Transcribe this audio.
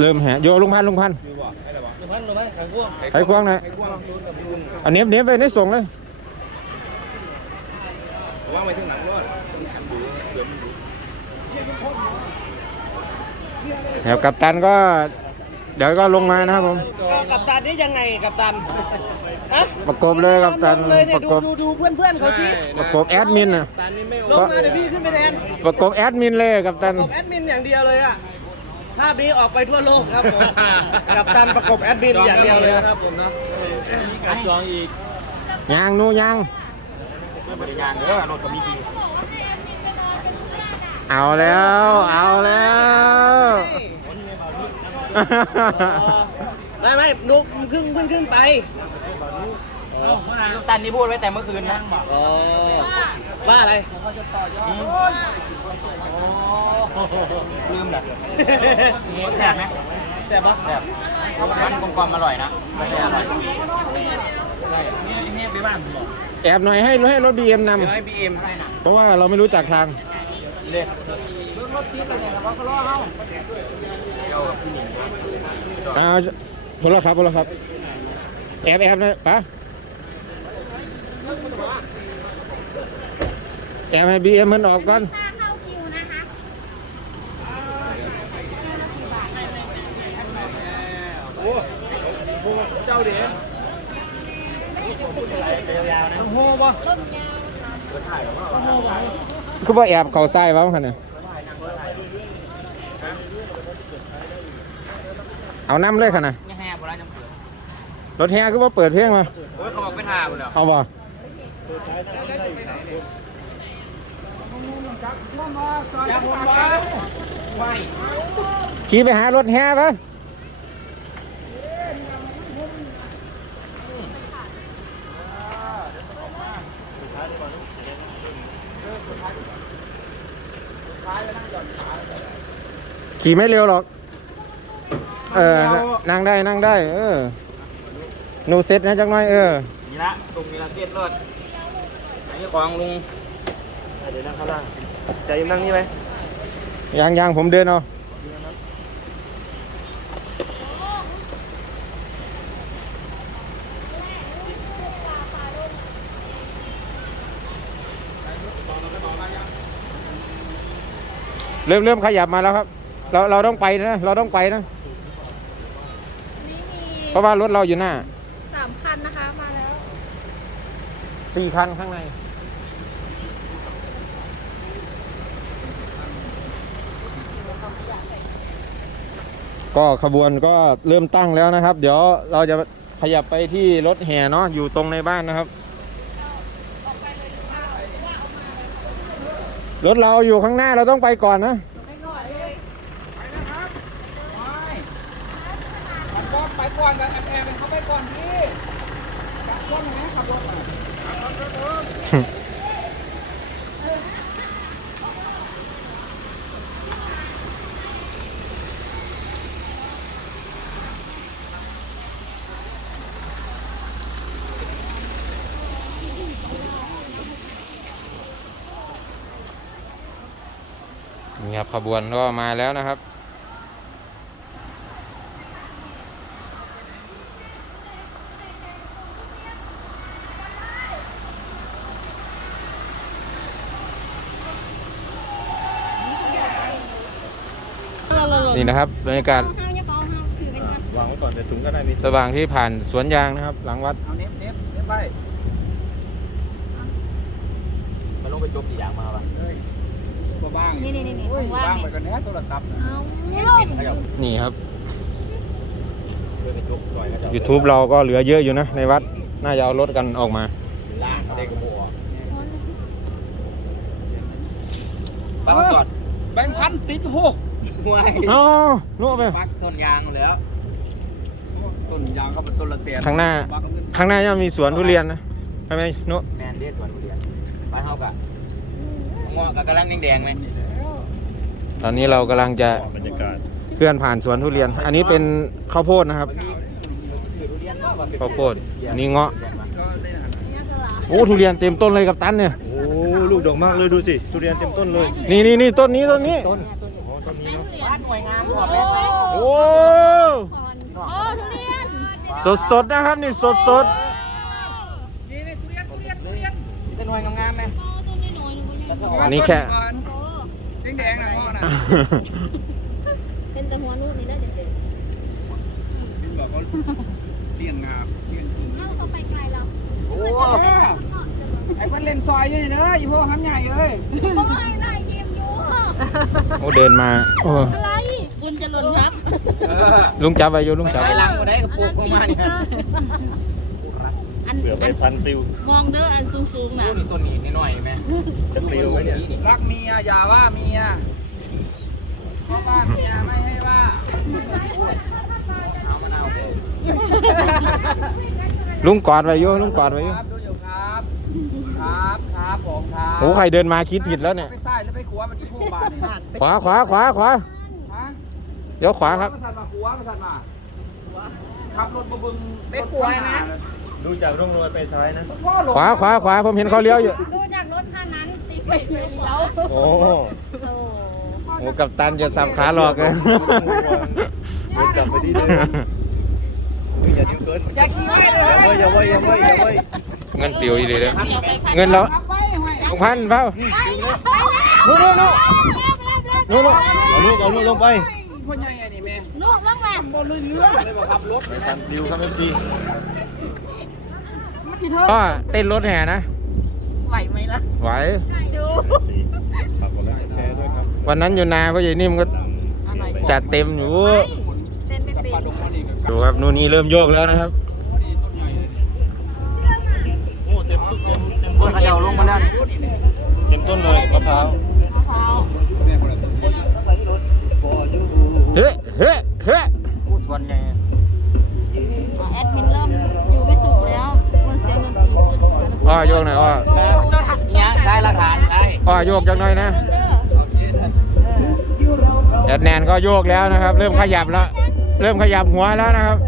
เริ่มแหะโยลุงพันธุ์ลุงพันธุ์คือบอกให้ระวังลุงพันลุงพันขังพ่วงไขควงหน่อยไอ้พวกจูนกับจูนเอาเน็บเน็บไปในส่งเลยวางไว้ข้างหลังรถมันดูเดี๋ยวมันดูครับกัปตันก็เดี๋ยวก็ลงมานะครับผมกับตันนี่ยังไงกับตันฮะประกบเลยกัปตันเลยเนี่ปยระดูกบดูดูเพื่อนเพื่อนๆเขาสิประกบแอดมินน่ะตอนนี้ไม่ลงมาเดี๋ยวพี่ขึ้นไปแทนประกบแอดมินเลยกัปตันประกบแอดมินอย่างเดียวเลยอะ ภาพนี้ออกไปทั่วโลกครับผม กับตันประกบแอดมินอย่างเดียวเลยครับผมนะการจองอีกยางนู่ยางบริการเด้อรถก็มีดีเอาแล้ว เอาแล้วไม่ไม่นุกขึ้นขึ้นขึ้นไปลูกตันนี่พูดไว้แต่เมื่อคืนนะอ๋อว่าอะไร ลืมแบบแสบไหมแซ่บปะแสบมันกลมกลมๆอร่อยนะไม่ใช่อร่อยนี่ไปบ้านผมบอกแอบหน่อยให้ให้รถบีเอ็มนเดี๋ยวให้บีเอ็มำเพราะว่าเราไม่รู้จักทางเด็กเบื้องรถติดอะไรเนี่ยเราก็รอเขาเอาพลครับพลครับ แอบแอบหน่อยปะแอบให้บีเอ็มมันออกก่อน ค่าเข้าคิวนะคะ เจ้าเดี๋ยวโหบ่คือว่าแอบเขาใส่บ้างคันเนี่ยเอาน้ำเลยคันน่ะเนี่ยแห่โบราณจะเปิดรถแฮคือว่าเปิดเพลงมาโอ้ยเขาบอกไปถ่ายหมดแล้วเอาบ่ขี่ไปหารถแฮปะ ขี่ไม่เร็วหรอก เออ นั่งได้นั่งได้ เออหนูเซ็ตนะจังน้อย เออ นี่ละตรงนี้ละเสียดรถอันนี้ของลุง เดี๋ยวนั่งข้างล่างใจยังนั่งนี่ไหมยังยังผมเดินเอา เริ่มเริ่มขยับมาแล้วครับ เราเราต้องไปนะ เราต้องไปนะ นี่มีเพราะว่ารถเราอยู่หน้าสามคันนะคะ มาแล้ว สี่คันข้างใน ก็ขบวนก็เริ่มตั้งแล้วนะครับ เดี๋ยวเราจะขยับไปที่รถแห่เนาะอยู่ตรงในบ้านนะครับ รถเราอยู่ข้างหน้าเราต้องไปก่อนนะไปก่อนกันแอบเป็นเขาไปก่อนพี่ขับรถไหมขับรถมา นี่ครับขบวนก็มาแล้วนะครับ นี่นะครับบรรยากาศห้ามอย่าเป่าห้ามถือเป็นกันวางไว้ก่อนเดี๋ยวถุงก็ได้มีระหว่างที่ผ่านสวนยางนะครับ หลังวัดเอาเน็บเน็บเน็บไปมันลงไปจบกี่อย่างมาปะ ก็บ้างนี่นี่นี่นี่ผมว่าบ้างไงไปกันเนี้ยโทรศัพท์เอาขยับนี่ครับ เพื่อไปจกซอยก็จะ YouTube เราก็เหลือเยอะอยู่นะ ในวัดน่าจะเอารถกันออกมาล่างเด็กกระโบป้าจอดแบงค์พันติดโหห่วยอ๋อนู่นไป ปักต้นยางเลยแล้วต้นยางเขาเป็นต้นละเสียข้างหน้าข้างหน้ายังมีสวนทุเรียนนะใช่ไหมนุแมนเดียสวนทุเรียนบ้านเฮากะ เงาะกับกำลังแดงไหมตอนนี้เรากำลังจะเคลื่อนผ่านสวนทุเรียน อันนี้เป็นข้าวโพดนะครับ ข้าวโพดนี่เงาะ โอ้ทุเรียนเต็มต้นเลยกับตันเนี่ย โอ้ลูกดอกมากเลยดูสิทุเรียนเต็มต้นเลย นี่นี่นี่ต้นนี้ต้นนี้ต้นต้นโอ้โหทุเรีสดสดๆนะครับนี่สดสดๆ อันนี้แค่ แดงๆนะพ่อนะเป็นแต่หัวนู่นนี่ได้เด็กบอกเขาเลี้ยงงามเลี้ยงจริงๆเราต้องไปไกลเราโอ้ไอ้เพิ่นเล่นซอยอยู่นี่เด้ออีพวกหำใหญ่เอ้ยโอ้ยนายเกมอยู่โอ้เดินมาโอ้อะไรบุญจะหล่นครับเออลุงจับไว้อยู่ลุงจับไปไว้หลังกูได้กับปลูกออกมาเนี่ยอัน เผื่อไปพันปลิวมองเด้ออันสูงๆนะนี่ต้นนี้นิดหน่อยไหมจะปลิวไหมเนี่ยรักเมียอย่าว่าเมียพ่อบ้านเมียไม่ให้ว่าเอามะนาวลุงกอดไว้อยู่ลุงกอดไว้อคยู่รับดูอยู่ครับ ครับครับผมครับโอ้ใครเดินมาคิดผิดแล้วเนี่ยไปใส่แล้วไปขัวมันที่ผู้บ้านนี่ขวาขวาขวาขวาฮะเดี๋ยวขวาครับมาสั่นมาขัวมาสั่นมาขับรถบะบึงไปขัวนะ ดูจากร่องรอยไปซ้ายนะพ่อหลงขวาขวาขวาผมเห็นเขาเลี้ยวอยู่ ดูจากรถคันนั้นตีไปเลี้ยวโอ้โอ้โหกับตันจะสับขาหลอกเลยวนกลับไปที่เดิมอุ๊ยอย่าดิ้วเกินอย่าขี่ไว้เลยอย่าไว้อย่าไว้อย่าไว้อย่าไว้เงินปิวอีเลยเลยเงินเราขับไว้ไว้สองพันเปล่านู่นนู่นนู่นนู่นนู่นเอาลูกเอาลูกลงไป พ่อใหญ่ไงนี่แม่ลูกลงมาบอลเลยเรือเลยมาขับรถไปพันปลิวครับเอฟซีก็เต้นรถแห่นะ ไหวไหมล่ะ ไหวดูฝากกดไลค์กดแชร์ด้วยครับวันนั้นอยู่นาพ่อใหญ่นิ่มก็จัดเต็มอยู่เต้นไม่เป็นดูครับนู่นนี่เริ่มโยกแล้วนะครับคนเขย่าลงมาแล้วนี่เต็มต้นเลยมะพร้าว เฮ้เฮ้เฮ้ผู้ส่วนใหญ่แอดมินเริ่มอยู่ไม่สุขแล้วมันเสียงดนตรีขึ้นอ้อโยกหน่อยอ้อเนี่ยสายหลักฐานใช่อ้อโยกจังหน่อยนะเด้อแอดแนนก็โยกแล้วนะครับ เริ่มขยับแล้ว เริ่มขยับหัวแล้วนะครับ